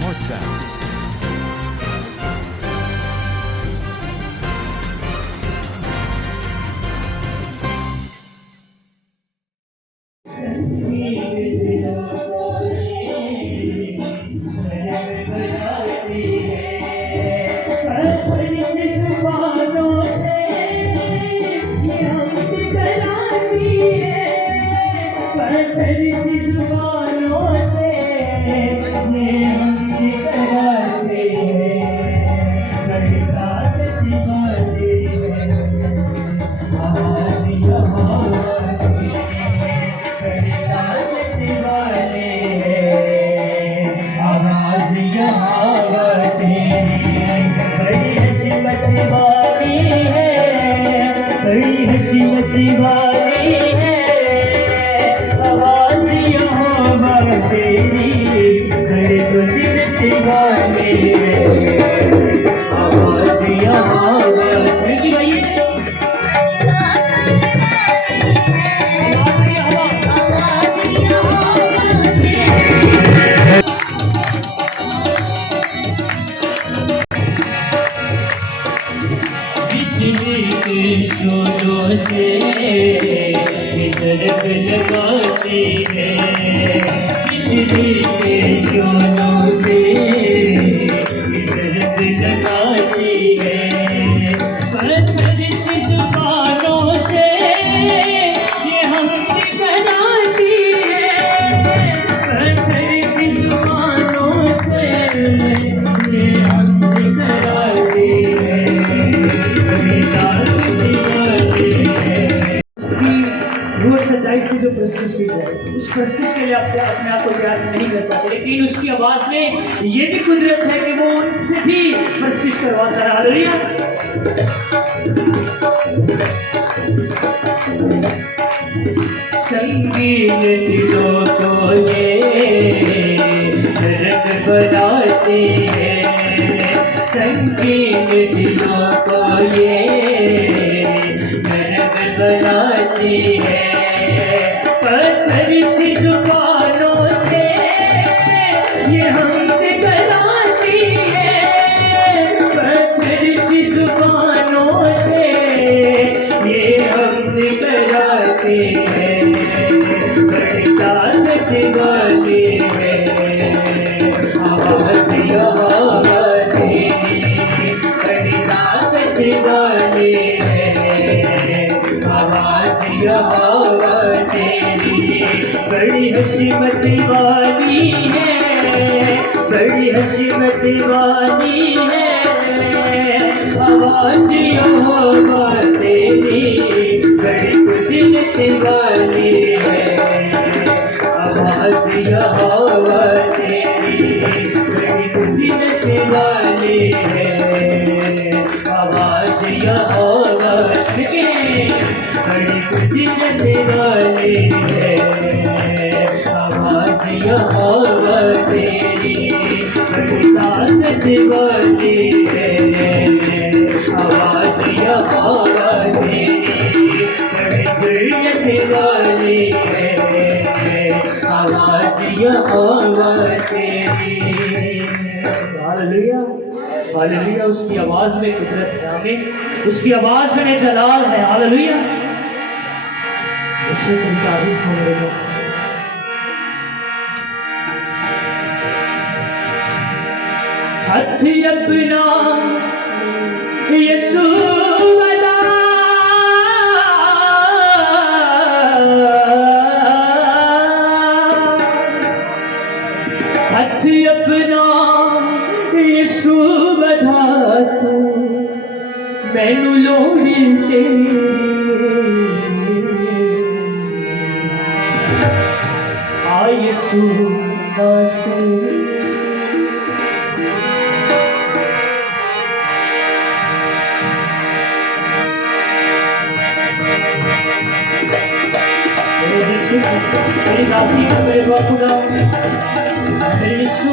Mozart. उस प्रस्तुत के लिए अपने आप को तैयार नहीं कर पाते, लेकिन उसकी आवाज में ये भी कुदरत है कि वो उनसे भी प्रस्तुत करवाता रहा। हालेलुया। संगीत दिलों को ये दर्द बनाती है, संगीत दिलों को ये दर्द बनाती है। पत्थर सी जुबानों से ये हमद कराती है, पत्थर सी जुबानों से ये हमद कराती है। बड़ी ताकत वाली है आवाज़ यहाँ तेरी, बड़ी ताकत वाली है आवाज़ यहाँ तेरी। बड़ी हसीमत वाली है, बड़ी हसीमत वाली है आवाज़ यहाँ तेरी। बड़ी कुदरत वाली है आवाज़ यहाँ तेरी, बड़ी कुदरत वाली है आवाज़ यहाँ तेरी, बड़ी कुदरत वाली है आवाज़ यहाँ तेरी। बड़ी ताकत वाली है आवाज़ यहाँ तेरी, बड़ी ज़रूरत वाली है आवाज़ यहाँ तेरी। Hallelujah, hallelujah. उसकी आवाज़ में कुदरत है, आमीन। उसकी आवाज़ में जलाल है। हालेलुया। इससे तेरी तारीफ हो मेरे लोग। हथ अपना यीशु वाला, हथ अपना यीशु वधा तू मैनू लोड़ी तेरी। आ यीशु नासरी मेरे नाज़ी है, मेरे खुदा, मेरे यीशु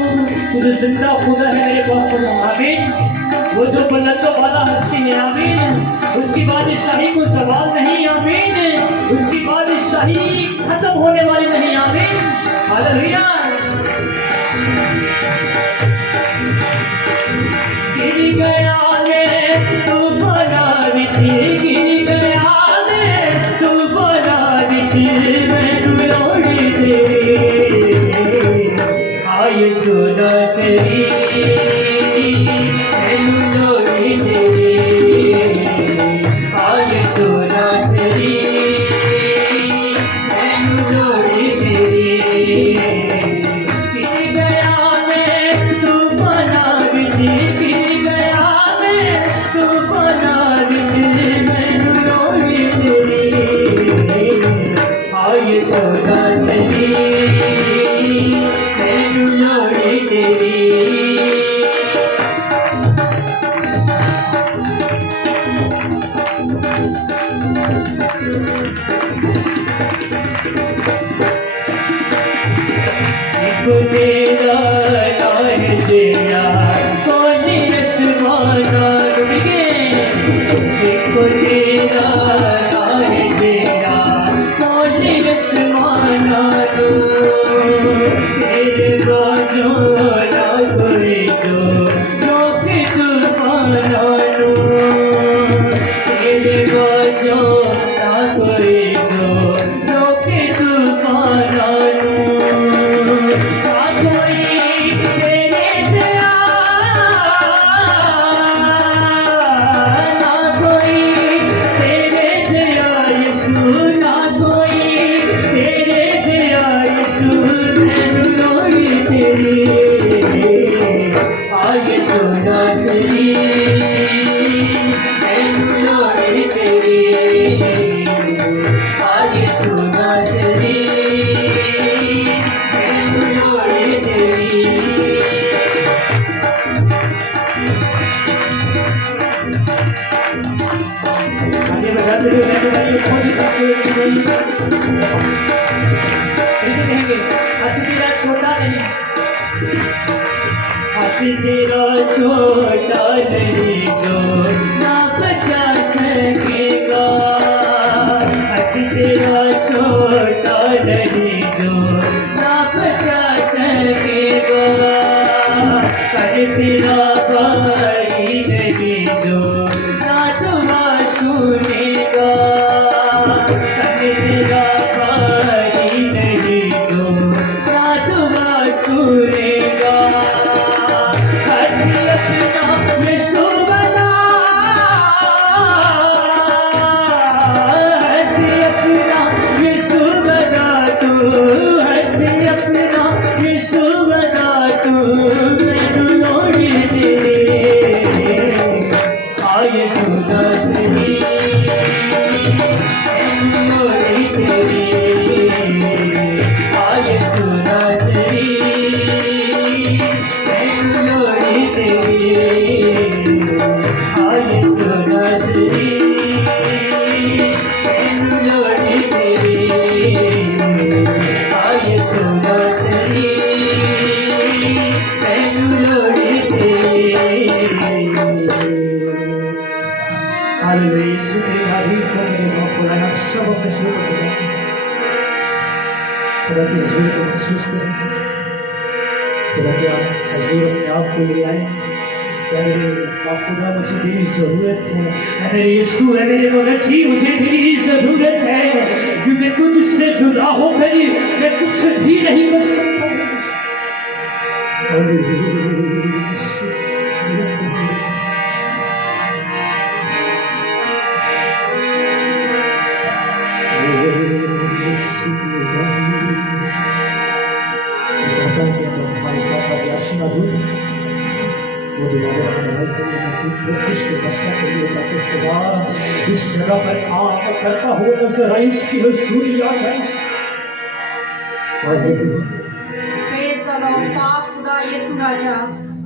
तू जो जिंदा खुदा है मेरे खुदा। आमीन। वो जो बुलंदों वाला हस्ती है, आमीन। उसकी बादशाही को सवाल नहीं, आमीन। उसकी बादशाही खत्म होने वाली नहीं, आमीन। हालेलुया। गिर गया मैं तूफाना बिछी गिर गया मैं तूफाना बिछी मैनू लोड़ी तेरी आए सुना सरी मैनू लोड़ी तेरी आए सुना सरी मैनू लोड़ी तेरी गिर गया मैं तूफाना बिछी गिर गया मैं तूफाना बिछी मैनू लोड़ी तेरी आए सुना सरी मैनू लोड़ी तेरी तेरा नाम तेरा कौन आसमाना रुके देखो तेरा नाम तेरा कौन आसमाना रो तेरे बाजो ना कोई जो रोके तूफाना रो तेरे बाजो ना कोई जो रोके तूफाना रो आगे सुना सरी मैनू लोड़ी तेरी आगे सुना सरी मैनू लोड़ी तेरी आगे बढ़ाते हुए मैं बताइए कौन कहेंगे हाथ तेरा छोटा नहीं हाथ तेरा छोटा नहीं जो ना बचा सकेगा हाथ तेरा छोटा नहीं जो ना बचा सकेगा कर तेरा भारी नहीं जो ना दुआ सुनेगा कर तेरा भारी नहीं जो ना दुआ सुनेगा खुदा की हजूर को महसूस करें खुदा के हजूर अपने आप को ले आए क्या मेरे बाप खुदा मुझे तेरी ज़रूरत है मेरे यीशु है मेरे मसीह मुझे तेरी ज़रूरत है क्योंकि तुझसे जुदा होकर मैं कुछ भी नहीं कर सकता हमारे साथ आज याशी मौजूद है वो दोबारा हमारे करीब नसीब प्रस्तिश के बच्चा के लिए ताकि खुदा इस जगह पर काम करता हो नजर आए इसकी हजूरी आ जाए पाक खुदा यीशु राजा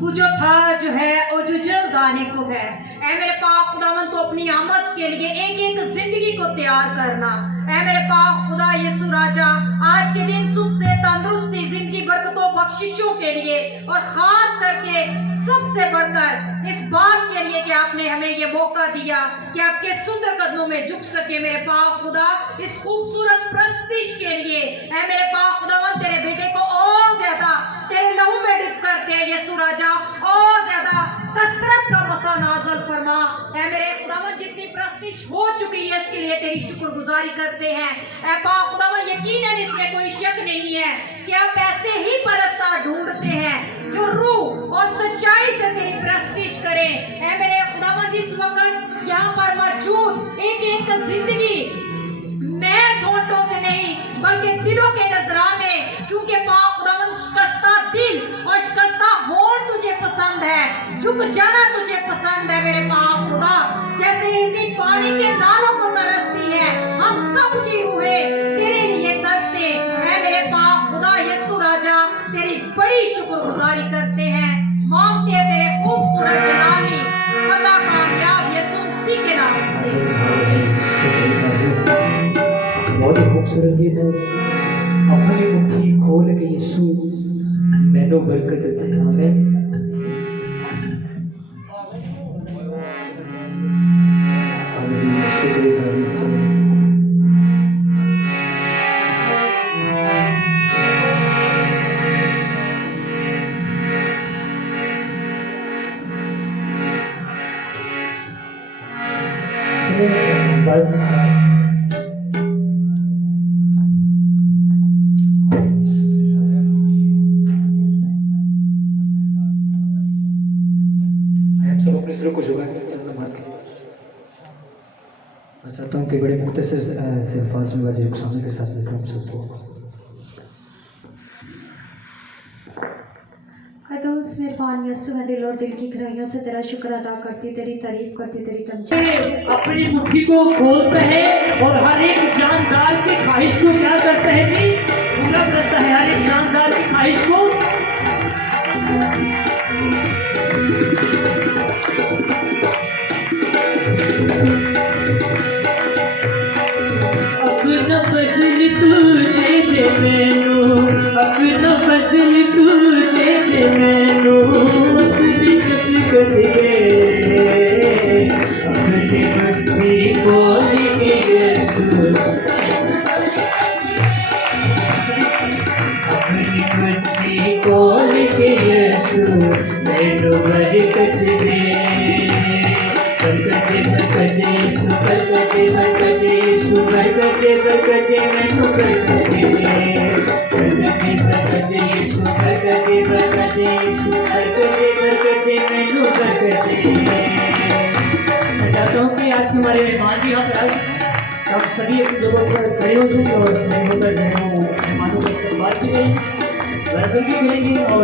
तू जो था जो है और जो जल्द आने को है ऐ मेरे पाक खुदावन तो अपनी आमद के लिए एक एक जिंदगी को तैयार करना ऐ मेरे पाक खुदा यीशु राजा आज के दिन सुख से तंदुरुस्ती जिंदगी बरकतों बख्शिशों के लिए और खास करके सबसे बढ़कर इस बात के लिए कि आपने हमें ये मौका दिया कि आपके सुंदर कदमों में झुक सके मेरे पाक खुदा इस खूबसूरत प्रस्तिश के लिए ऐ मेरे पाक खुदावन तेरे बेटे को और ज्यादा तेरे लहू में डिप करते हैं यीशु राजा और ज्यादा कसरत तेरी शुक्रगुजारी करते हैं। ऐ पाक खुदावन यकीनन इसमें कोई शक नहीं है कि आप ऐसे ही परस्तार ढूंढते हैं जो रूह और सच्चाई से तेरी प्रस्तिश करें। ऐ मेरे खुदावन इस वक्त यहाँ पर मौजूद एक एक जिंदगी महज होंठों से नहीं बल्कि दिलों के नजराने, क्योंकि पाक खुदावन शिकस्ता दिल और शिकस्ता होंठ तुझे पसंद है, झुक जाना तुझे पसंद है मेरे पाक खुदा। जैसे इतनी पानी के नालों को तरसती है, हम सब की रूहें तेरे लिए तरसे। मैं मेरे पाक खुदा यीशु राजा तेरी बड़ी शुक्रगुजारी करते हैं, मांगते हैं तेरे खूबसूरत नाम में, खुदा कामयाब यीशु मसीह के नाम से। बहुत ही खूबसूरत गीत है। अपनी मुट्ठी खोल के यीशु मैनू बरकत दे। आमीन। सब अपने सिरों को झुका के चंद बात करें। मैं चाहता हूँ कि बड़े मुख्तसर से अल्फाज में वज़ीर खुशामद के साथ लेकर हम सबको कदोस मेहरबान यीशु, मैं दिल और दिल की गहराइयों से तेरा शुक्र अदा करती, तेरी तारीफ करती, तेरी तमजीद। अपनी मुट्ठी को खोलते हैं और हर एक जानदार की ख्वाहिश को क्या करते हैं जी? पूरा करता है हर एक जानदार की ख्वाहिश को। अपना फजल तू दे दे मैनू, अपना फजल तू दे दे मैनू, अपनी शफ़क़त दे, अपनी मुट्ठी खोल के यीशु, अपनी मुट्ठी खोल के यीशु मैनू बरकत दे। बरकते बरकते यीशु, बरकते बरकते यीशु, बरकते बरकते मैनू बरकते, बरकते बरकते यीशु, बरकते बरकते यीशु, बरकते बरकते मैनू बरकते। मैं चाहता हूँ कि आज के हमारे मेहमान भी यहाँ पर आ सकें। हम सभी अपनी जगह पर खड़े हो सकें और खड़े होकर जो है वो मेहमानों का इस्तेमाल भी करें, वेलकम भी करेंगे और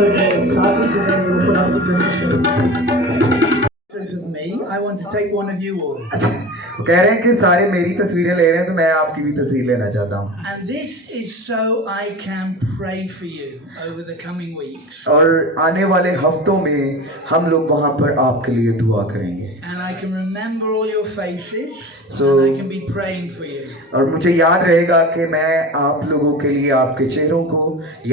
साथ ही जो है वो ऊपर आपकी प्रस्तुत करेंगे। Of me, I want to take one of you all. अच्छा, वो कह रहे हैं कि सारे मेरी तस्वीरें ले रहे हैं तो मैं आपकी भी तस्वीर लेना चाहता हूँ। And this is so I can pray for you over the coming weeks. और आने वाले हफ्तों में हम लोग वहाँ पर आपके लिए दुआ करेंगे। And I can remember all your faces. So- and I can be praying for you. और मुझे याद रहेगा कि मैं आप लोगों के लिए आपके चेहरों को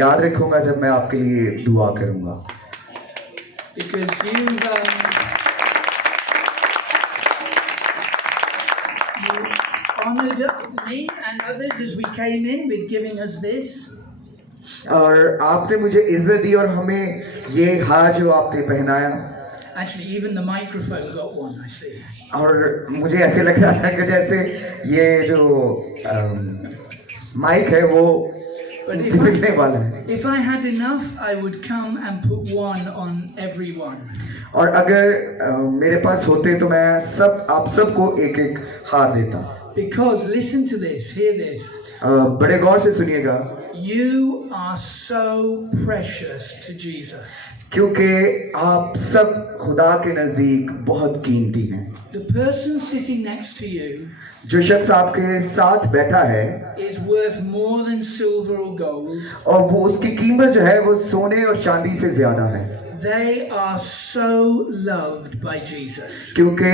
याद रखूंगा जब मैं आपके लिए दुआ करूंगा। Because you've honored me and others as we came in with giving us this. और आपने मुझे इज्जत दी और हमें ये हार जो आपने पहनाया। Actually, even the microphone got one, I see. और मुझे ऐसे लग रहा था कि जैसे ये जो माइक है वो But मुझे मिलने वाला है। if I had enough, I would come and put one on everyone. और अगर मेरे पास होते तो मैं आप सबको एक एक हार देता। Because listen to this, hear this. बड़े गौर से सुनिएगा, You are so precious to Jesus. क्योंकि आप सब खुदा के नजदीक बहुत कीमती हैं। The person sitting next to you जो शख्स आपके साथ बैठा है is worth more than silver or gold. और वो उसकी कीमत जो है वो सोने और चांदी से ज्यादा है, They are so loved by Jesus. क्योंकि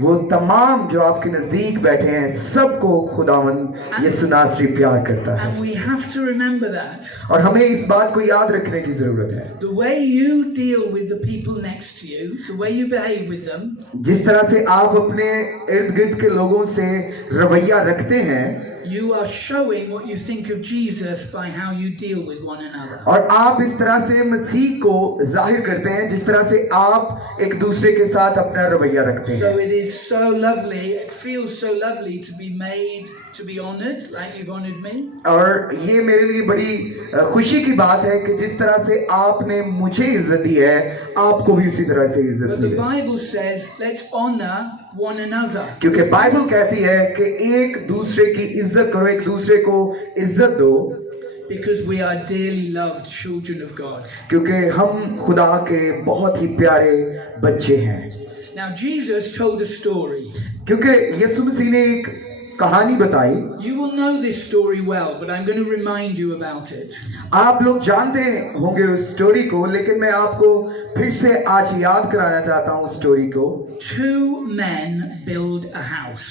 वो तमाम जो आपके नजदीक बैठे हैं सबको खुदावंद यीशु नासरी प्यार करता है। And we have to remember that. और हमें इस बात को याद रखने की जरूरत है। The way you deal with the people next to you, the way you behave with them, जिस तरह से आप अपने इर्द गिर्द के लोगों से रवैया रखते हैं, you are showing what you think of Jesus by how you deal with one another. और आप इस तरह से मसीह को जाहिर करते हैं जिस तरह से आप एक दूसरे के साथ अपना रवैया रखते So हैं। it is so lovely, it feels so lovely to be made, to be honored like you've honored me. और ये मेरे लिए बड़ी खुशी की बात है कि जिस तरह से आपने मुझे इज्जत दी है आपको भी उसी तरह से इज्जत But the मिले। Bible says, let's honor one another. क्योंकि बाइबल कहती है कि एक दूसरे की इज्जत करो, एक दूसरे को इज्जत दो, Because we are dearly loved children of God. क्योंकि हम खुदा के बहुत ही प्यारे बच्चे हैं। Now Jesus told a story. क्योंकि यीशु मसीह ने एक कहानी बताई। You will know this story well, but I'm going to remind you about it. आप लोग जानते होंगे उस स्टोरी को, लेकिन मैं आपको फिर से आज याद कराना चाहता हूँ उस स्टोरी को। 2 men build a house.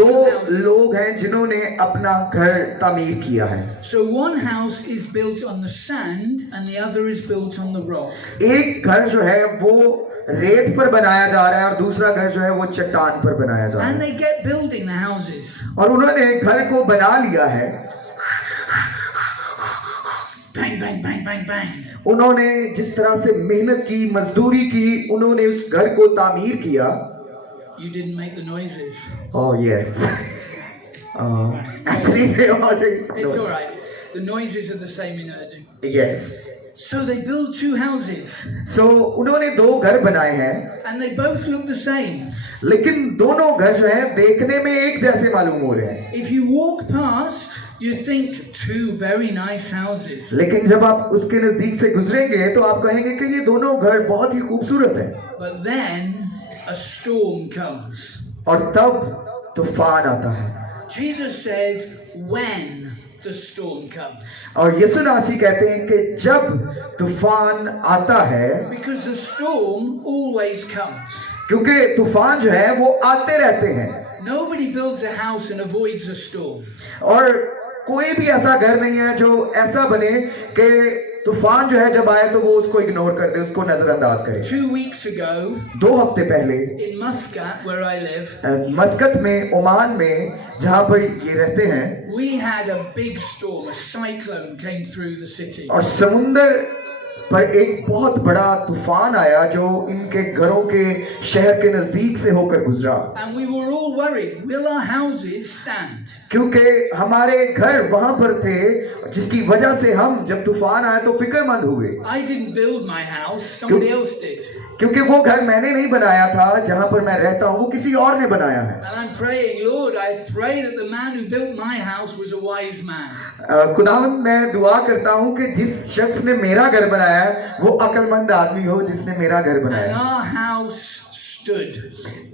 दो लोग हैं जिन्होंने अपना घर तामीर किया है। So one house is built on the sand and the other is built on the rock. एक घर जो है वो रेत पर बनाया जा रहा है और दूसरा घर जो है वो चट्टान पर बनाया जा रहा And है। they get building the houses. और उन्होंने घर को बना लिया है। Bang, bang, bang, bang, bang. उन्होंने जिस तरह से मेहनत की, मजदूरी की, उन्होंने उस घर को तामीर किया। You didn't make the noises. Oh yes. Actually they already It's all right. The noises are the same in Urdu. Yes. So they build 2 houses So उन्होंने दो घर बनाए हैं, and they both look the same. लेकिन दोनों घर जो हैं देखने में एक जैसे मालूम हो रहे हैं। If you walk past, you think 2 very nice houses. लेकिन जब आप उसके नजदीक से गुजरेंगे तो आप कहेंगे कि ये दोनों घर बहुत ही खूबसूरत हैं। But then a storm comes. और तब तूफान आता है। Jesus said, when the storm comes. और यीशु मसीह कहते हैं कि जब तूफान आता है, Because the storm always comes. क्योंकि तूफान जो है वो आते रहते हैं। Nobody builds a house and avoids a storm. और कोई भी ऐसा घर नहीं है जो ऐसा बने कि तूफान जो है जब आए तो वो उसको इग्नोर कर दे, उसको नजरअंदाज करे। 2 weeks ago, 2 हफ्ते पहले in Muscat, where I live, मस्कत में, ओमान में, जहां पर ये रहते हैं, we had a big storm. A cyclone came through the city. और समुंदर पर एक बहुत बड़ा तूफान आया जो इनके घरों के शहर के नजदीक से होकर गुजरा। And we were all worried, will our houses stand? क्योंकि हमारे घर वहां पर थे, जिसकी वजह से हम जब तूफान आया तो फिक्रमंद हुए। I didn't build my house, somebody else did. क्योंकि वो घर मैंने नहीं बनाया था जहां पर मैं रहता हूं, वो किसी और ने बनाया है। And I'm praying, Lord, I pray that the man who built my house was a wise man. खुदावंद मैं दुआ करता हूं कि जिस शख्स ने मेरा घर बनाया है वो अक्लमंद आदमी हो जिसने मेरा घर And बनाया, our house stood.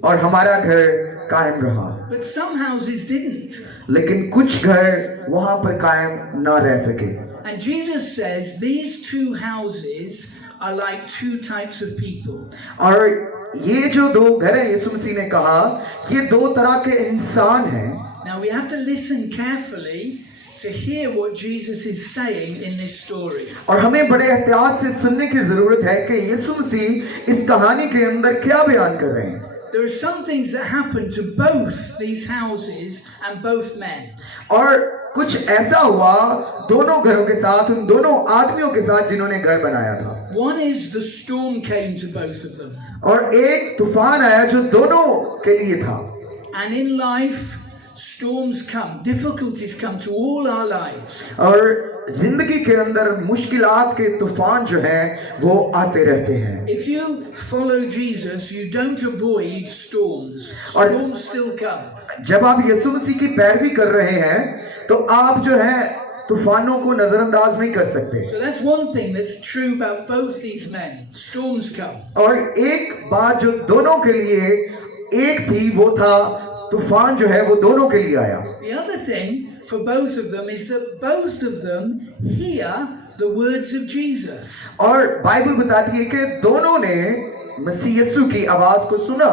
और हमारा घर कायम रहा। But some houses didn't. लेकिन कुछ घर वहां पर कायम ना रह सके। And Jesus says these 2 houses are like 2 types of people. और ये जो 2 घर हैं, यीशु मसीह ने कहा ये 2 तरह के इंसान हैं। Now we have to listen carefully to hear what Jesus is saying in this story. और हमें बड़े एहतियात से सुनने की जरूरत है कि यीशु मसीह इस कहानी के अंदर क्या बयान कर रहे हैं। There are some things that happen to both these houses and both men. और कुछ ऐसा हुआ दोनों घरों के साथ, उन दोनों आदमियों के साथ जिन्होंने घर बनाया था। One is the storm came to both of them. और एक तूफान आया जो दोनों के लिए था। And in life, storms come, difficulties come to all our lives. और जिंदगी के अंदर मुश्किलात के तूफान जो हैं वो आते रहते हैं। If you follow Jesus, you don't avoid storms. Or- Storms still come. जब आप यीशु मसीह की पैरवी कर रहे हैं तो आप जो है तूफानों को नजरअंदाज नहीं कर सकते। So that's one thing that's true about both these men. Storms come. और एक बात जो दोनों के लिए एक थी वो था तूफान जो है वो दोनों के लिए आया। The other thing for both of them is that both of them hear the words of Jesus. और बाइबल बताती है कि दोनों ने मसीह यीशु की आवाज को सुना।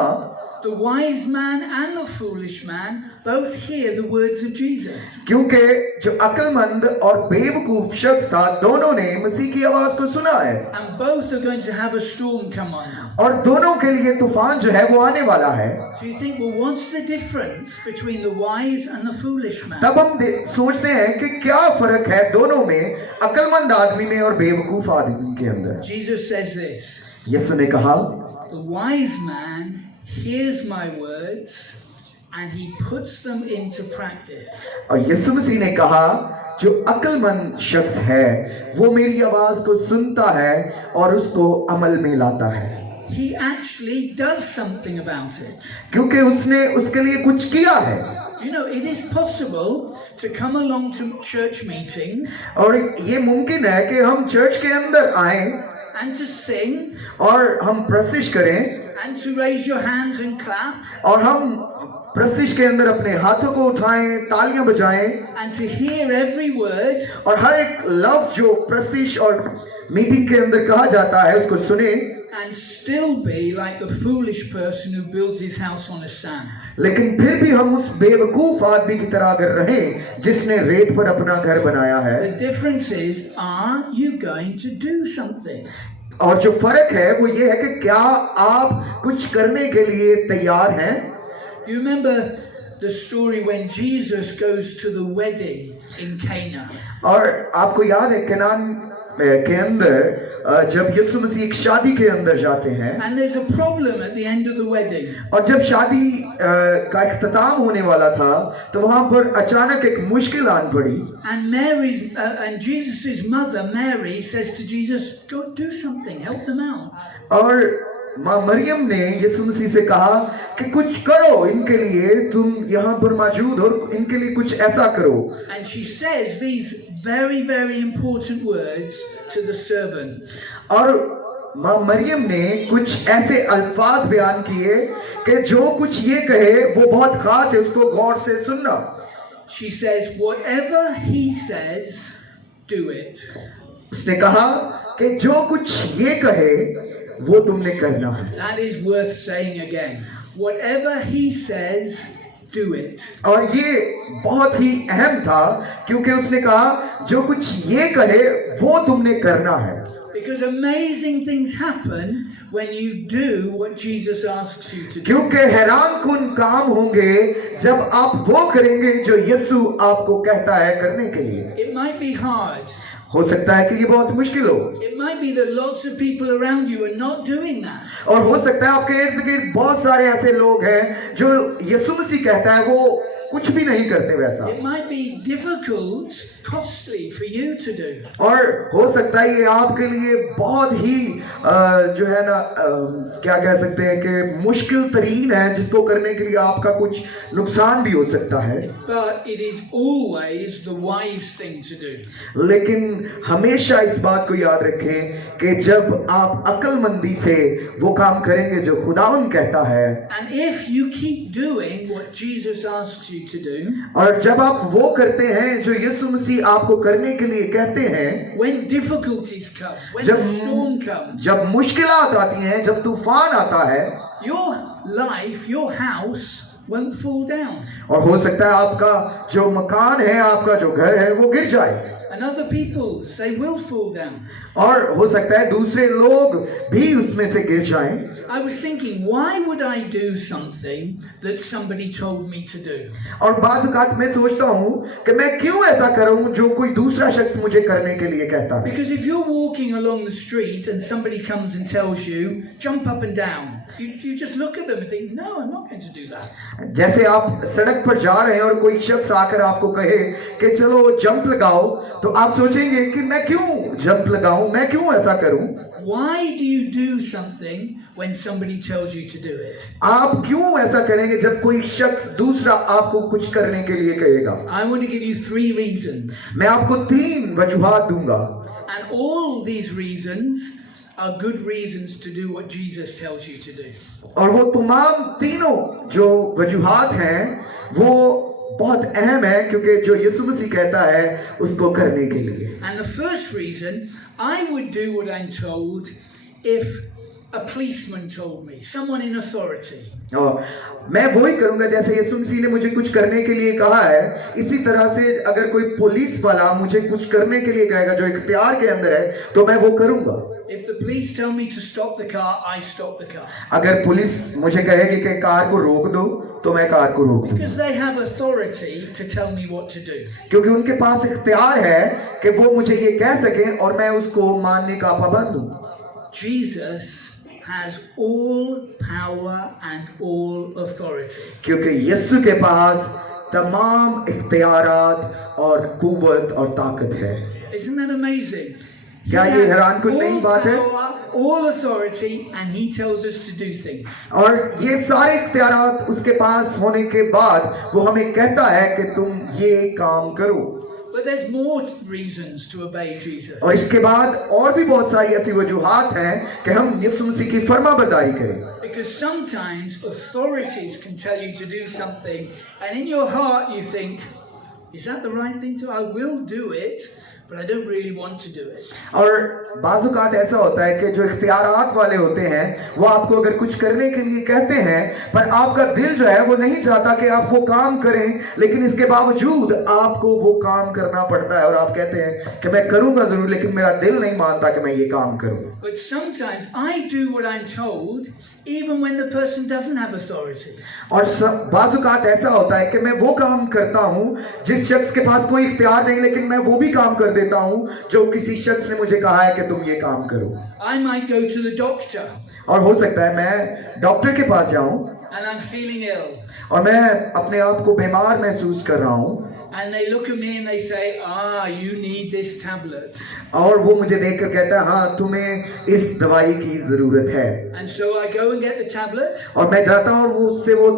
the wise man and the foolish man both hear the words of Jesus. क्योंकि जो अक्लमंद और बेवकूफ शख्स था दोनों ने मसीह की आवाज को सुना है And both are going to have a storm come on. और दोनों के लिए तूफान जो है वो आने वाला है। So you think, well, what's the difference between the wise and the foolish man? तब हम सोचते हैं कि क्या फर्क है दोनों में, अक्लमंद आदमी में और बेवकूफ आदमी के अंदर। Jesus says this, यीशु ने कहा, the wise man hears my words and he puts them into practice. और यीशु मसीह ने कहा जो अक्लमंद शख्स है वो मेरी आवाज को सुनता है और उसको अमल में लाता है। He actually does something about it. क्योंकि उसने उसके लिए कुछ किया है। You know, it is possible to come along to church meetings और ये मुमकिन है कि हम चर्च के अंदर आए and to sing और हम प्रस्तिश करें and to raise your hands and clap और हम प्रस्तिश के अंदर अपने हाथों को उठाएं, तालियां बजाएं and to hear every word और हर एक लफ्ज जो प्रस्तिश और मीटिंग के अंदर कहा जाता है उसको सुने, and still be like the foolish person who builds his house on the sand. लेकिन फिर भी हम उस बेवकूफ आदमी की तरह अगर रहें जिसने रेत पर अपना घर बनाया है। The difference is, are you going to do something? और जो फर्क है वो ये है कि क्या आप कुछ करने के लिए तैयार हैं? Do you remember the story when Jesus goes to the wedding in Cana? और आपको याद है कनान के अंदर जब यीशु मसीह एक शादी के अंदर जाते हैं And there's a problem at the end of the wedding. और जब शादी का इख्तिताम होने वाला था तो वहां पर अचानक एक मुश्किल आन पड़ी And and Jesus's mother Mary says to Jesus, "Go do something, help them out." और माँ मरियम ने यीशु मसीह से कहा कि कुछ करो इनके लिए, तुम यहाँ पर मौजूद और इनके लिए कुछ ऐसा करो। And she says these very, very important words to the servants. और माँ मरियम ने कुछ ऐसे अल्फाज बयान किए कि जो कुछ ये कहे वो बहुत खास है, उसको गौर से सुनना। She says, "Whatever he says, do it." उसने कहा कि जो कुछ ये कहे वो तुमने करना है। That is worth saying again. Whatever he says, do it. और ये बहुत ही अहम था क्योंकि उसने कहा जो कुछ ये कहे वो तुमने करना है। Because amazing things happen when you do what Jesus asks you to do. क्योंकि हैरान कुन काम होंगे जब आप वो करेंगे जो यीशु आपको कहता है करने के लिए। It might be hard. हो सकता है कि ये बहुत मुश्किल हो It might be that lots of people around you are not doing that. और हो सकता है आपके इर्द गिर्द बहुत सारे ऐसे लोग हैं जो यीशु मसीह कहता है वो कुछ भी नहीं करते वैसा। It might be difficult, costly for you to do. और हो सकता है ये आपके लिए बहुत ही जो है ना क्या कह सकते हैं कि मुश्किल तरीन है जिसको करने के लिए आपका कुछ नुकसान भी हो सकता है। But it is always the wise thing to do. लेकिन हमेशा इस बात को याद रखें कि जब आप अक्लमंदी से वो काम करेंगे जो खुदावंद कहता है And if you keep doing what Jesus asks you to do, और जब आप वो करते हैं जो यीशु मसीह आपको करने के लिए कहते हैं, when difficulties come, when the storm comes, जब मुश्किलात आती हैं, जब तूफान आता है, your life, your house won't fall down. और हो सकता है आपका जो मकान है, आपका जो घर है वो गिर जाए And other people's, they will fall down. और हो सकता है दूसरे लोग भी उसमें से गिर जाएं। I was thinking, why would I do something that somebody told me to do? और बाज़ औक़ात मैं सोचता हूँ कि मैं क्यों ऐसा करूँ जो कोई दूसरा शख्स मुझे करने के लिए कहता है। Because if you're walking along the street and somebody comes and tells you, jump up and down, you just look at them and think, no, I'm not going to do that. जैसे आप सड़क पर जा रहे हैं और कोई शख्स आकर आपको कहे कि चलो जंप लगाओ, तो आप सोचेंगे कि मैं क्यों जंप लगाऊं, मैं क्यों ऐसा करूं? Why do you do something when somebody tells you to do it? आप क्यों ऐसा करेंगे जब कोई शख्स दूसरा आपको कुछ करने के लिए कहेगा? I want to give you 3 reasons. मैं आपको 3 वजूहात दूंगा And all these reasons are good reasons to do what Jesus tells you to do. और वो तमाम तीनों जो वजूहात हैं वो बहुत अहम है क्योंकि जो यीशु मसीह कहता है उसको करने के लिए। And the first reason, I would do what I'm told if a policeman told me, someone in authority. और मैं वही करूंगा जैसे यीशु मसीह ने मुझे कुछ करने के लिए कहा है। इसी तरह से अगर कोई पुलिस वाला मुझे कुछ करने के लिए कहेगा जो इख्तियार के अंदर है, तो मैं वो करूंगा। If the police tell me to stop the car, I stop the car. अगर पुलिस मुझे कहेगी कि कार को रोक दो, तो मैं कार को रोक दूंगा, Because they have authority to tell me what to do. क्योंकि उनके पास इख्तियार है कि वो मुझे ये कह सकें और मैं उसको मानने का पाबंद हूं। Jesus has all power and all authority. क्योंकि यीशु के पास तमाम इख्तियारात और कुव्वत और ताकत है। Isn't that amazing? क्या He ये has हैरानकुन नई all बात है? power, all authority, and he tells us to do things. और ये सारे इख्तियारात उसके पास होने के बाद वो हमें कहता है कि तुम ये काम करो। But there's more reasons to obey Jesus. और इसके बाद और भी बहुत सारी ऐसी वजूहात हैं कि हम यीशु मसीह की फरमाबरदारी करें। Because sometimes authorities can tell you to do something, and in your heart you think, is that the right thing to? I will do it, but I don't really want to do it. और बाज़-औक़ात ऐसा होता है कि जो इख्तियारात वाले होते हैं वो आपको अगर कुछ करने के लिए कहते हैं, पर आपका दिल जो है वो नहीं चाहता कि आप वो काम करें, लेकिन इसके बावजूद आपको वो काम करना पड़ता है और आप कहते हैं कि मैं करूंगा जरूर, लेकिन मेरा दिल नहीं मानता कि मैं ये काम करूं। But sometimes I do what I'm told, even when the person doesn't have authority. और बाज़-औक़ात ऐसा होता है कि मैं वो काम करता हूं जिस शख्स के पास कोई इख्तियार नहीं, लेकिन मैं वो भी काम कर देता हूं जो किसी शख्स ने मुझे कहा है कि तुम ये काम करो। I might go to the doctor और हो सकता है मैं डॉक्टर के पास जाऊं and I'm feeling ill, और मैं अपने आप को बीमार महसूस कर रहा हूं, and they look at me and they say, you need this tablet. और वो मुझे देखकर कहता है हाँ तुम्हें इस दवाई की जरूरत है। And so I go and get the tablet. और मैं जाता हूँ और वो उससे वो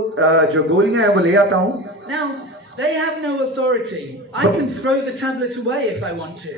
जो गोलियां हैं वो ले आता हूँ। Now, they have no authority. I can throw the tablet away if I want to.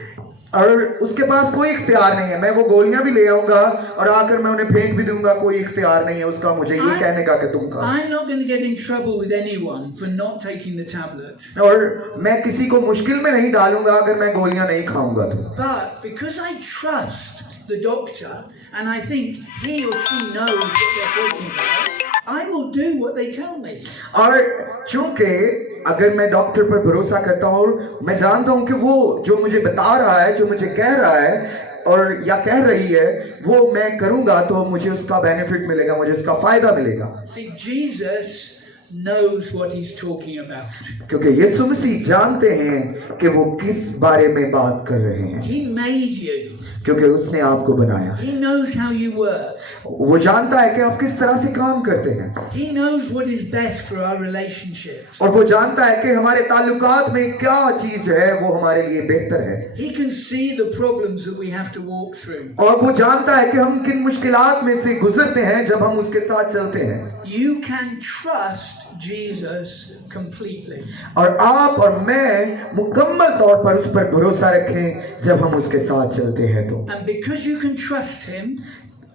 और उसके पास कोई इख्तियार नहीं है, मैं वो गोलियां भी ले आऊंगा और आकर मैं उन्हें फेंक भी दूंगा, कोई इख्तियार नहीं है उसका मुझे ये कहने का कि तुम खाओ। I'm not going to get in trouble with anyone for not taking the tablet. और मैं किसी को मुश्किल में नहीं डालूंगा अगर मैं गोलियां नहीं खाऊंगा तो। But because I trust the doctor and I think he or she knows what they're talking about, I will do what they tell me. और चूंकि अगर मैं डॉक्टर पर भरोसा करता हूँ और मैं जानता हूँ कि वो जो मुझे बता रहा है, जो मुझे कह रहा है और या कह रही है, वो मैं करूंगा तो मुझे उसका बेनिफिट मिलेगा, मुझे उसका फायदा मिलेगा। See, Jesus knows what he's talking about. क्योंकि यीशु मसीह जानते हैं कि वो किस बारे में बात कर रहे हैं, He made you. क्योंकि उसने आपको बनाया। He knows how you work. वो जानता है कि आप किस तरह से काम करते हैं, He knows what is best for our relationships. और वो जानता है कि हमारे ताल्लुकात में क्या चीज है वो हमारे लिए बेहतर है। He can see the problems that we have to walk through. और वो जानता है कि हम किन मुश्किलात में से गुजरते हैं जब हम उसके साथ चलते हैं। You can trust Jesus completely. और आप और मैं मुकम्मल तौर पर उस पर भरोसा रखें जब हम उसके साथ चलते हैं तो। And because you can trust him,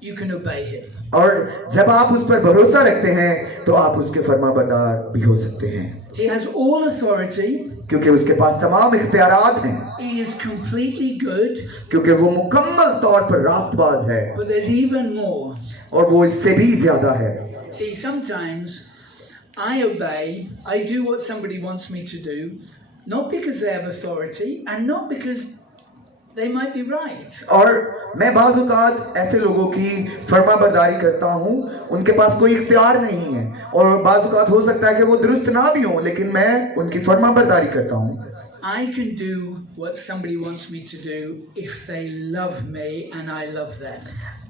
you can obey him. और जब आप उस पर भरोसा रखते हैं तो आप उसके फरमाबरदार भी हो सकते हैं, He has all authority. क्योंकि उसके पास तमाम इख्तियारात हैं, He is completely good, क्योंकि वो मुकम्मल तौर पर रास्तबाज है but there's even more. और वो इससे भी ज्यादा है। See, sometimes I obey, I do what somebody wants me to do, not because they have authority and not because they might be right. और मैं बाज़ औक़ात ऐसे लोगों की फरमाबरदारी करता हूँ, उनके पास कोई इख्तियार नहीं है और बाज़ औक़ात हो सकता है कि वो दुरुस्त ना भी हों, लेकिन मैं उनकी फरमाबरदारी करता हूँ। I can do what somebody wants me to do if they love me and I love them.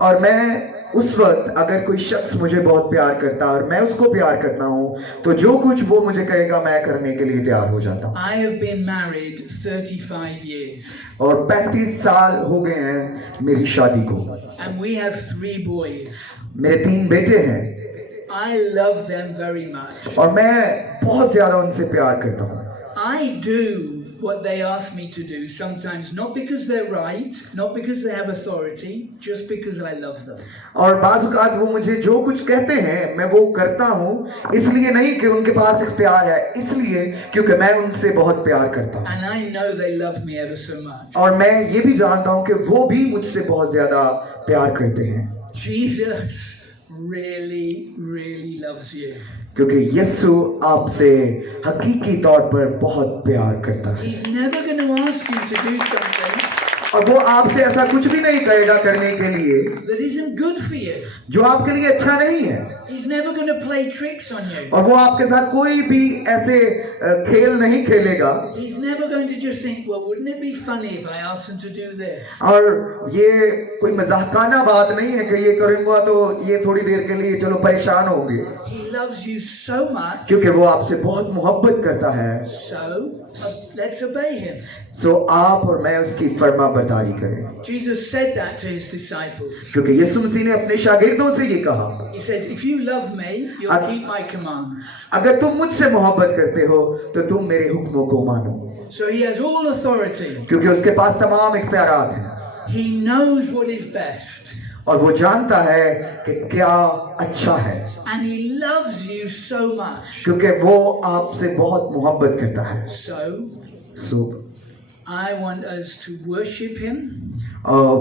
और मैं उस वक्त अगर कोई शख्स मुझे बहुत प्यार करता है और मैं उसको प्यार करता हूँ, तो जो कुछ वो मुझे कहेगा मैं करने के लिए तैयार हो जाता हूँ। I have been married 35 years. और 35 साल हो गए हैं मेरी शादी को। And we have 3 boys. मेरे 3 बेटे हैं। I love them very much. और मैं बहुत ज्यादा उनसे प्यार करता हूँ। I do what they ask me to do sometimes, not because they're right, not because they have authority, just because I love them. और बाज़ औक़ात वो मुझे जो कुछ कहते हैं मैं वो करता हूँ, इसलिए नहीं कि उनके पास इख्तियार है, इसलिए क्योंकि मैं उनसे बहुत प्यार करता हूँ। And I know they love me ever so much. और मैं ये भी जानता हूँ कि वो भी मुझसे बहुत ज्यादा प्यार करते हैं। Jesus really, really loves you. क्योंकि यीशु आपसे हकीकी तौर पर बहुत प्यार करता है He's never going to ask you to do something और वो आपसे ऐसा कुछ भी नहीं कहेगा करने के लिए that isn't good for you. जो आपके लिए अच्छा नहीं है He's never going to play tricks on you. और वो आपके साथ कोई भी ऐसे खेल नहीं खेलेगा He's never going to just think, well, wouldn't it be funny if I asked him to do this? और ये कोई मजाकाना बात नहीं है कि ये करूंगा तो ये थोड़ी देर के लिए चलो परेशान होंगे He loves you so much, क्योंकि वो आपसे बहुत मोहब्बत करता है so let's obey him. सो आप और मैं उसकी फर्मा बरदारी करें Jesus said that to his disciples. क्योंकि यीशु मसीह ने अपने शागिर्दों से ये कहा He says, if you love me, you'll keep my commands. अगर तुम मुझसे मोहब्बत करते हो तो तुम मेरे हुक्मों को मानो So he has all authority. क्योंकि उसके पास तमाम इख्तियारात हैं He knows what is best. और वो जानता है कि क्या अच्छा है And he loves you so much. क्योंकि वो आपसे बहुत मोहब्बत करता है So I want us to worship him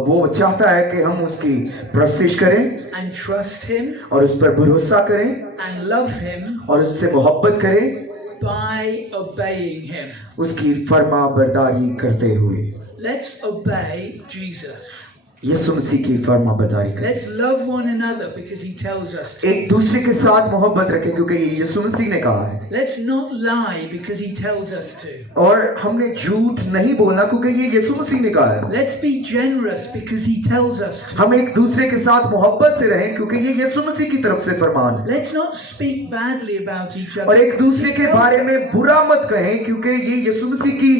वो चाहता है कि हम उसकी प्रस्तिश करें and trust him और उस पर भरोसा करें and love him और उससे मोहब्बत करें by obeying him. उसकी फर्मा बरदारी करते हुए Let's obey Jesus. यीशु मसीह की फर्मा बरदारी करें Let's love one another because he tells us to. एक दूसरे के साथ मोहब्बत रखें क्योंकि ये यीशु मसीह ने कहा है Let's not lie because he tells us to. और हमने झूठ नहीं बोलना क्योंकि ये यीशु मसीह ने कहा है Let's be generous because he tells us to. हम एक दूसरे के साथ मोहब्बत से रहें क्योंकि ये यीशु मसीह की तरफ से फरमान है Let's not speak badly about each other. और एक दूसरे के बारे में बुरा मत कहें क्योंकि ये यीशु मसीह की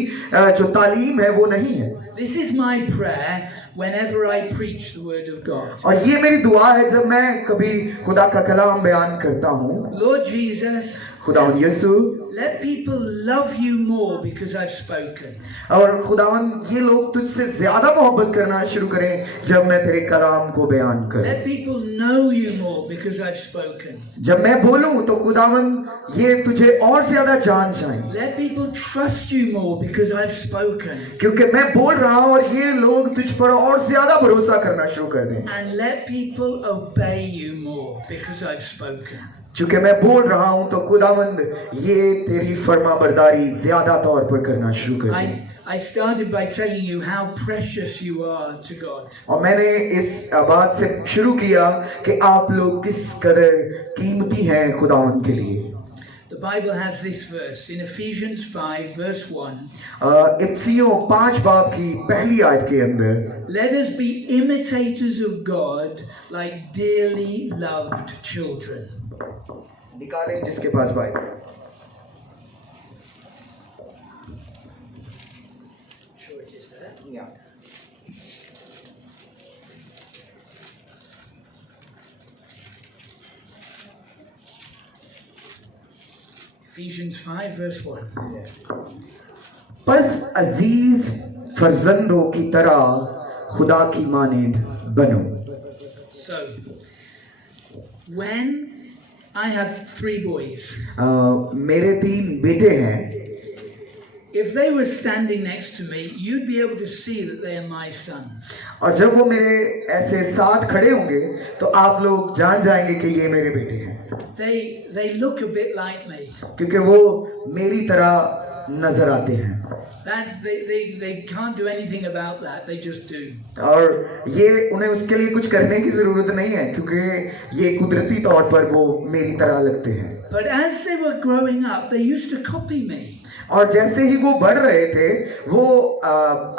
जो तालीम है वो नहीं है This is my prayer whenever I preach the word of God. और ये मेरी दुआ है जब मैं कभी खुदा का कलाम बयान करता हूँ Lord Jesus, खुदावन यीशु let people love you more because I've spoken. और खुदावन ये लोग तुझसे ज्यादा मोहब्बत करना शुरू करें जब मैं तेरे कलाम को बयान करूं Let people know you more because I've spoken. जब मैं बोलूं तो खुदावन ये तुझे और ज्यादा जान जाएं Let people trust you more because I've spoken. क्योंकि मैं बोल रहा हूं और ये लोग तुझ पर और ज्यादा भरोसा करना शुरू कर दें And let people obey you more because I've spoken. क्योंकि मैं बोल रहा हूं तो खुदावंद ये तेरी फर्मा बरदारी ज्यादा तौर पर करना शुरू कर दें I started by telling you how precious you are to God. और मैंने इस बात से शुरू किया कि आप लोग किस कदर कीमती हैं खुदावंद के लिए The Bible has this verse in Ephesians 5 verse 1. इफिसियों 5 बाब की पहली आयत के अंदर Let us be imitators of God like dearly loved children. निकालें जिसके पास Bible Sure it is there. Ephesians 5 verse 1. बस अजीज फर्जंदों की तरह खुदा की मानिंद बनो So, when I have 3 boys, मेरे 3 बेटे हैं if they were standing next to me, you'd be able to see that they are my sons. और जब वो मेरे ऐसे साथ खड़े होंगे तो आप लोग जान जाएंगे कि ये मेरे बेटे हैं They look a bit like me. क्योंकि वो मेरी तरह नजर आते हैं They can't do anything about that. They just do. और ये उन्हें उसके लिए कुछ करने की जरूरत नहीं है क्योंकि ये कुदरती तौर पर वो मेरी तरह लगते हैं But as they were growing up, they used to copy me. और जैसे ही वो बढ़ रहे थे वो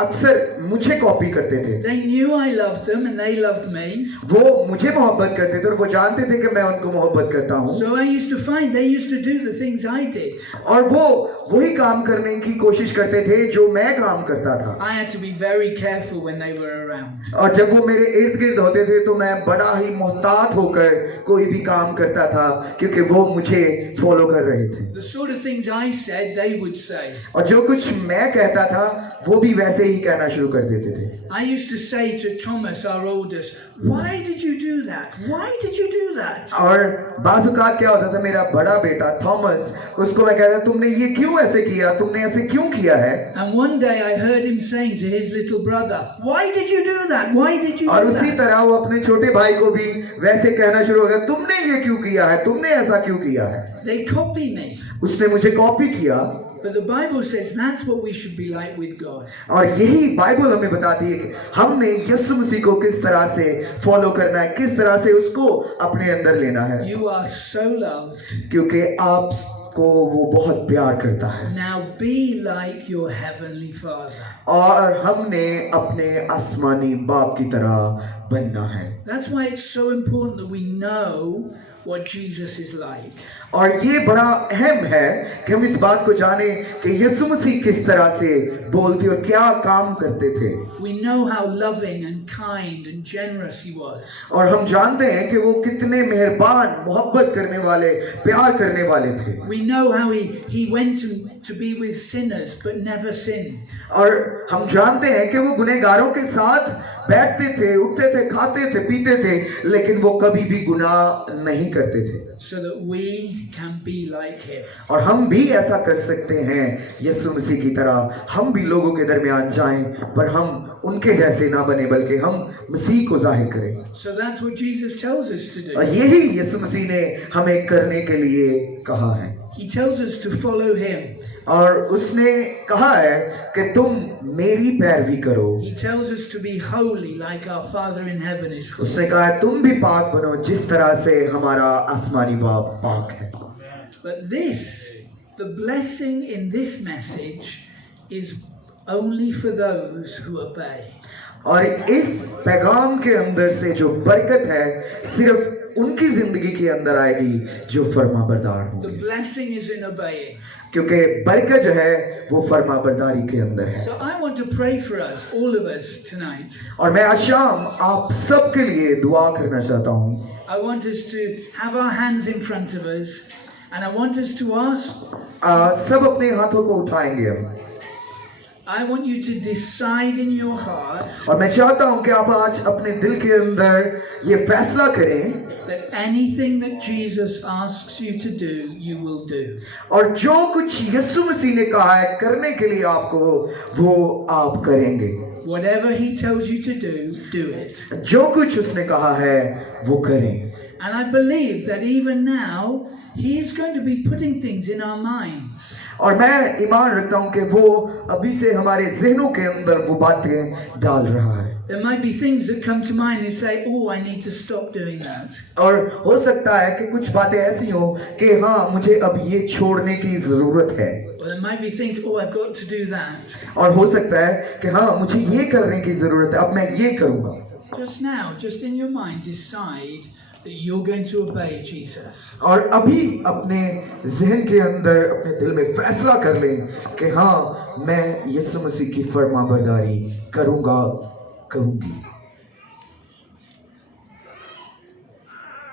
अक्सर मुझे कॉपी करते थे They knew I loved them and they loved me. वो मुझे मोहब्बत करते थे और वो जानते थे कि मैं उनको मोहब्बत करता हूँ So I used to find they used to do the things I did. और वो वही काम करने की कोशिश करते थे जो मैं काम करता था I had to be very careful when they were around. और जब वो मेरे इर्द गिर्द होते थे तो मैं बड़ा ही मोहतात होकर कोई भी काम करता था क्योंकि वो मुझे फॉलो कर रहे थे The sort of things I said, they would say. और जो कुछ मैं कहता था वो भी वैसे ही कहना शुरू कर देते थे I used to say to Thomas, our oldest, why did you do that? Why did you do that? और बाजुकात क्या होता था, मेरा बड़ा बेटा थॉमस, उसको मैं कहता तुमने ये क्यों ऐसे किया, तुमने ऐसे क्यों किया है? And one day I heard him saying to his little brother, why did you do that? Why did you और do उसी that? तरह वो अपने छोटे भाई को भी वैसे कहना शुरू हो गया, तुमने ये क्यों किया है, तुमने ऐसा क्यों किया है? They copy me. उसने मुझे कॉपी किया। But the Bible says that's what we should be like with God. और यही बाइबल हमें बताती है कि हमने यीशु मसीह को किस तरह से फॉलो करना है, किस तरह से उसको अपने अंदर लेना है, You are so loved. क्योंकि आपको वो बहुत प्यार करता है। Now be like your heavenly Father. और हमने अपने आसमानी बाप की तरह बनना है। That's why it's so important that we know what Jesus is like. और ये बड़ा अहम है कि हम इस बात को जाने कि यीशु मसीह किस तरह से बोलते और क्या काम करते थे। We know how loving and kind and generous he was. और हम जानते हैं कि वो कितने मेहरबान, मोहब्बत करने वाले, प्यार करने वाले थे। We know how he went to be with sinners but never sinned. और हम जानते हैं कि वो गुनहगारों के साथ बैठते थे, उठते थे, खाते थे, पीते थे, लेकिन वो कभी भी गुनाह नहीं करते थे। So that we can be like him. और हम भी ऐसा कर सकते हैं यीशु मसीह की तरह, हम भी लोगों के दरमियान जाएं, पर हम उनके जैसे ना बने बल्कि हम मसीह को जाहिर करें। So that's what Jesus tells us to और do. यही यीशु मसीह ने हमें करने के लिए कहा है। He tells us to follow him. और उसने कहा है कि तुम मेरी पैरवी करो। He tells us to be holy like our Father in heaven is holy. उसने कहा है तुम भी पाक बनो जिस तरह से हमारा आसमानी बाप पाक है। But this, the blessing in this message is only for those who obey. और इस पैगाम के अंदर से जो बरकत है सिर्फ उनकी जिंदगी के अंदर आएगी जो फर्माबरदार The होंगे, blessing is in obeying. क्योंकि बरकत जो है वो फर्माबरदारी के अंदर है। So I want to pray for us, all of us tonight. और मैं आज शाम आप सबके लिए दुआ करना चाहता हूँ। I want us to have our hands in front of us and I want us to ask, सब अपने हाथों को उठाएंगे हम, I want you to decide in your heart और मैं चाहता हूँ कि आप आज अपने दिल के अंदर ये फैसला करें that anything that Jesus asks you to do, you will do. और जो कुछ यीशु मसीह ने कहा है करने के लिए आपको, वो आप करेंगे। Whatever he tells you to do it. जो कुछ उसने कहा है वो करें। And I believe that even now, he is going to be putting things in our minds. और मैं ईमान रखता हूँ कि वो अभी से हमारे जहनों के अंदर वो बातें डाल रहा है। There might be things that come to mind and say, oh, I need to stop doing that. और हो सकता है कि कुछ बातें ऐसी हो कि हाँ मुझे अब ये छोड़ने की जरूरत है। Or there might be things, oh, I've got to do that. और हो सकता है कि हाँ मुझे ये करने की जरूरत है, अब मैं ये करूँगा। Just now, just in your mind, decide that you're going to obey Jesus. और अभी अपने जहन के अंदर, अपने दिल में फैसला कर लें कि हाँ मैं यीशु मसीह की फरमाबरदारी करूँगा, करूँगी।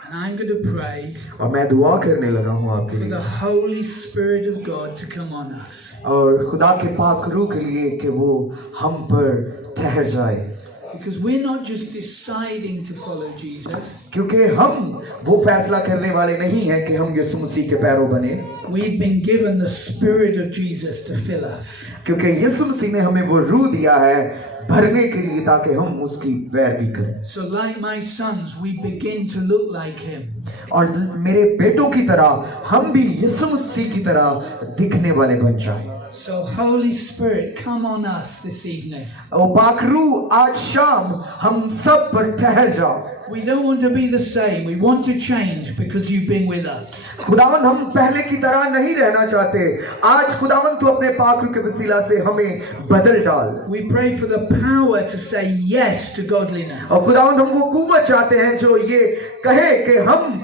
And I'm going to pray और मैं दुआ करने लगा हूँ आपके for the लिए Holy Spirit of God to come on us. और खुदा के पाक रूह के लिए कि वो हम पर ठहर जाए, Because we're not just deciding to follow Jesus. क्योंकि हम वो फैसला करने वाले नहीं हैं कि हम यीशु मसीह के पैरों बने, We've been given the Spirit of Jesus to fill us. क्योंकि यीशु मसीह ने हमें वो रूह दिया है भरने के लिए ताकि हम उसकी पैरवी करें। So like my sons, we begin to look like him. और मेरे बेटों की तरह हम भी यीशु मसीह की तरह दिखने वाले बन जाएं। So Holy Spirit, come on us this evening. ओ पाक रूह आज शाम हम सब पर ठहर जाओ। We don't want to be the same. We want to change because you've been with us. खुदावन हम पहले की तरह नहीं रहना चाहते। आज खुदावन तू अपने पाक रूह के वसीला से हमें बदल डाल। We pray for the power to say yes to godliness. और खुदावन हम वो कुव्वत चाहते हैं जो ये कहे कि हम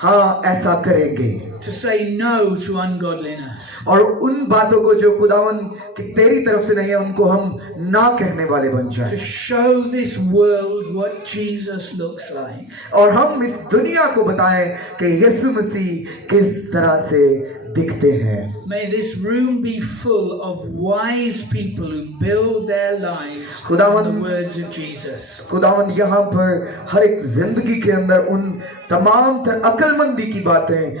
हाँ ऐसा करेंगे, To say no to ungodliness. और उन बातों को जो खुदावन की तेरी तरफ से नहीं है उनको हम ना कहने वाले बन To जाएं, show this world what Jesus looks like. और हम इस दुनिया को बताएं कि यीशु मसीह किस तरह से दिखते हैं। May this room be full of wise people who build their lives on खुदावंद- the words of Jesus. खुदावंद यहाँ पर हर एक जिंदगी के अंदर उन तमाम अक्लमंदी की बातें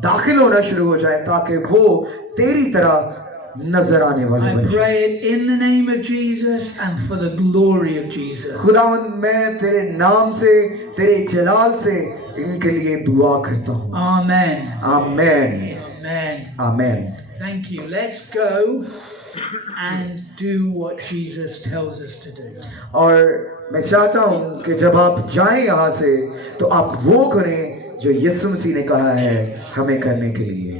दाखिल होना शुरू हो जाए ताकि वो तेरी तरह नजर आने वाले I बन जाएं। pray it in the name of Jesus and for the glory of Jesus. खुदावंद मैं तेरे नाम से तेरे जलाल से इनके लिए दुआ करता हूँ। Amen. Amen Amen. Amen. Thank you. Let's go and do what Jesus tells us to do. और मैं चाहता हूँ कि जब आप जाएं यहाँ से तो आप वो करें जो यीशु मसीह ने कहा है हमें करने के लिए।